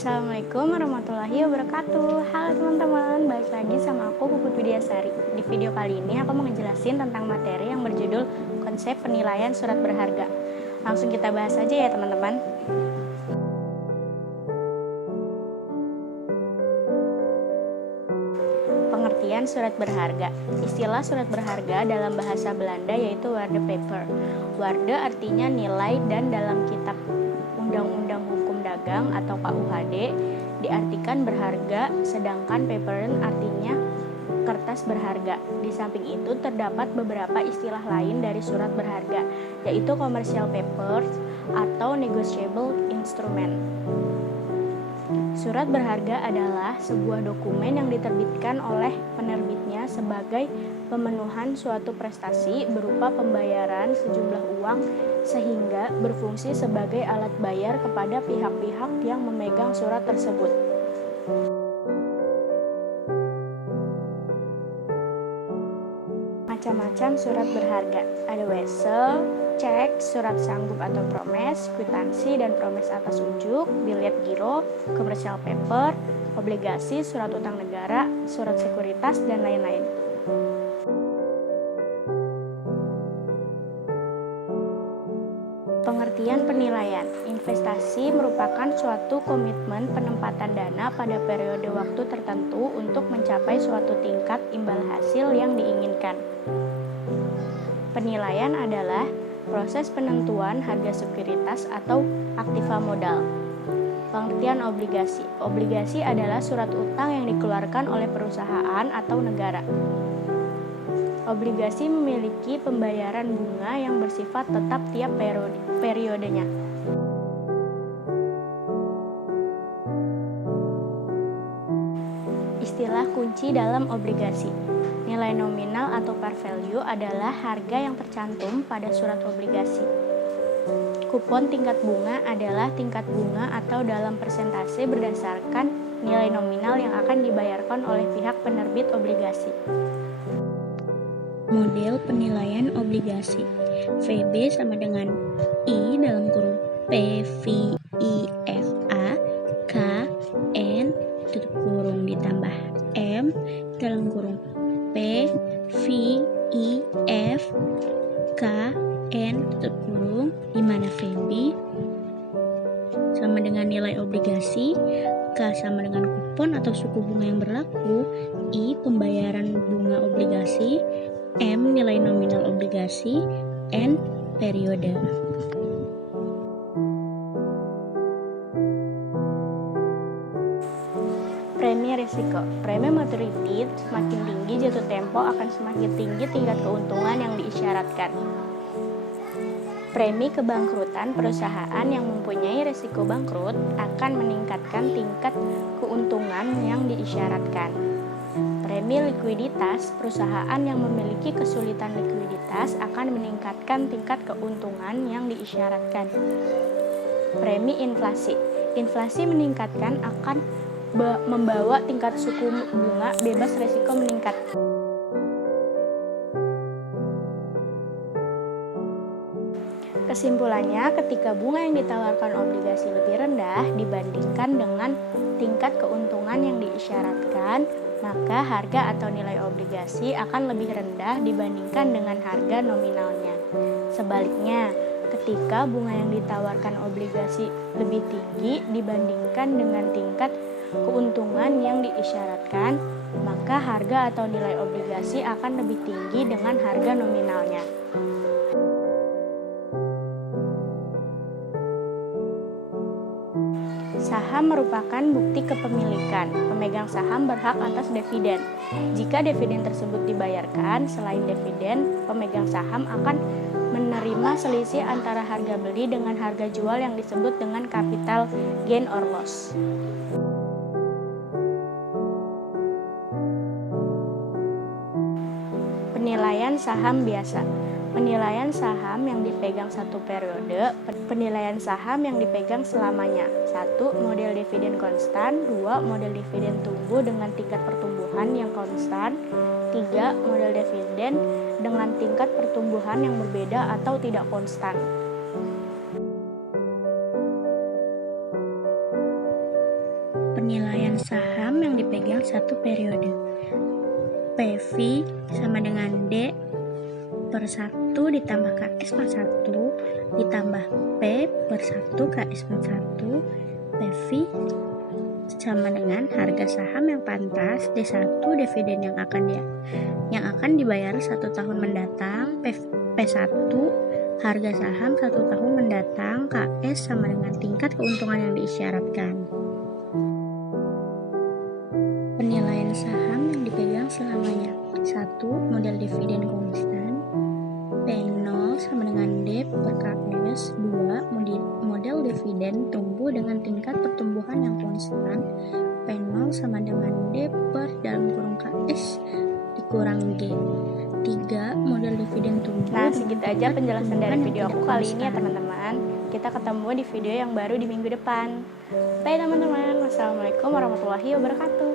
Assalamualaikum warahmatullahi wabarakatuh. Halo teman-teman, balik lagi sama aku Puput Widiasari. Di video kali ini aku mau ngejelasin tentang materi yang berjudul konsep penilaian surat berharga. Langsung kita bahas aja ya teman-teman. Pengertian surat berharga. Istilah surat berharga dalam bahasa Belanda yaitu waardepaper. Waarde artinya nilai dan dalam kitab Undang-Undang Hukum Dagang atau KUHD diartikan berharga, sedangkan paperen artinya kertas berharga. Di samping itu terdapat beberapa istilah lain dari surat berharga, yaitu commercial papers atau negotiable instrument. Surat berharga adalah sebuah dokumen yang diterbitkan oleh penerbitnya sebagai pemenuhan suatu prestasi berupa pembayaran sejumlah uang sehingga berfungsi sebagai alat bayar kepada pihak-pihak yang memegang surat tersebut. Macam-macam surat berharga. Ada wesel, cek, surat sanggup atau promes, kwitansi dan promes atas ujuk, bilet giro, commercial paper, obligasi, surat utang negara, surat sekuritas, dan lain-lain. Pengertian penilaian. Investasi merupakan suatu komitmen penempatan dana pada periode waktu tertentu untuk mencapai suatu tingkat imbal hasil yang diinginkan. Penilaian adalah proses penentuan harga sekuritas atau aktiva modal. Pengertian obligasi. Obligasi adalah surat utang yang dikeluarkan oleh perusahaan atau negara. Obligasi memiliki pembayaran bunga yang bersifat tetap tiap periodenya. Istilah kunci dalam obligasi. Nilai nominal atau par value adalah harga yang tercantum pada surat obligasi. Kupon tingkat bunga adalah tingkat bunga atau dalam persentase berdasarkan nilai nominal yang akan dibayarkan oleh pihak penerbit obligasi. Model penilaian obligasi. VB sama dengan I dalam kurung P, V, I, F, A, K, N, tutup kurung ditambah M dalam kurung P, V, I, F, K, N, tutup kurung, di mana VB sama dengan nilai obligasi, K sama dengan kupon atau suku bunga yang berlaku, I pembayaran bunga obligasi, M nilai nominal obligasi, N periode. Premi risiko. Premi maturity semakin tinggi jatuh tempo akan semakin tinggi tingkat keuntungan yang diisyaratkan. Premi kebangkrutan perusahaan yang mempunyai risiko bangkrut akan meningkatkan tingkat keuntungan yang diisyaratkan. Premi likuiditas perusahaan yang memiliki kesulitan likuiditas akan meningkatkan tingkat keuntungan yang diisyaratkan. Premi inflasi. Inflasi meningkatkan akan membawa tingkat suku bunga bebas risiko meningkat. Kesimpulannya, ketika bunga yang ditawarkan obligasi lebih rendah dibandingkan dengan tingkat keuntungan yang diisyaratkan, maka harga atau nilai obligasi akan lebih rendah dibandingkan dengan harga nominalnya. Sebaliknya, ketika bunga yang ditawarkan obligasi lebih tinggi dibandingkan dengan tingkat keuntungan yang diisyaratkan, maka harga atau nilai obligasi akan lebih tinggi dengan harga nominalnya. Saham merupakan bukti kepemilikan. Pemegang saham berhak atas dividen. Jika dividen tersebut dibayarkan, selain dividen, pemegang saham akan menerima selisih antara harga beli dengan harga jual yang disebut dengan capital gain or loss. Penilaian saham biasa. Penilaian saham yang dipegang satu periode, penilaian saham yang dipegang selamanya. 1. Model dividen konstan. 2. Model dividen tumbuh dengan tingkat pertumbuhan yang konstan. 3. Model dividen dengan tingkat pertumbuhan yang berbeda atau tidak konstan. penilaian saham yang dipegang satu periode. PV sama dengan D per 1 ditambah KS per 1 ditambah P per 1 KS per 1. PV sama dengan harga saham yang pantas D1 dividen yang akan dibayar 1 tahun mendatang. P1 harga saham 1 tahun mendatang. KS sama dengan tingkat keuntungan yang diisyaratkan. Penilaian saham yang dipegang selamanya. 1. Model dividen konstan. P0 sama dengan D per KS. 2. Model dividen tumbuh dengan tingkat pertumbuhan yang konstan. P0 sama dengan D per dalam kurung KS dikurang G. 3. Model dividen tumbuh. Nah, segitu aja penjelasan dari video aku kali ini ya teman-teman. Kita ketemu di video yang baru di minggu depan. Bye teman-teman. Wassalamualaikum warahmatullahi wabarakatuh.